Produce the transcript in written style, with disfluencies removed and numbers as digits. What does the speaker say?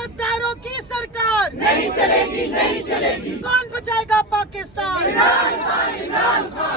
غداروں کی سرکار نہیں چلے گی، نہیں چلے گی، کون بچائے گا پاکستان؟ عمران خان، عمران خان۔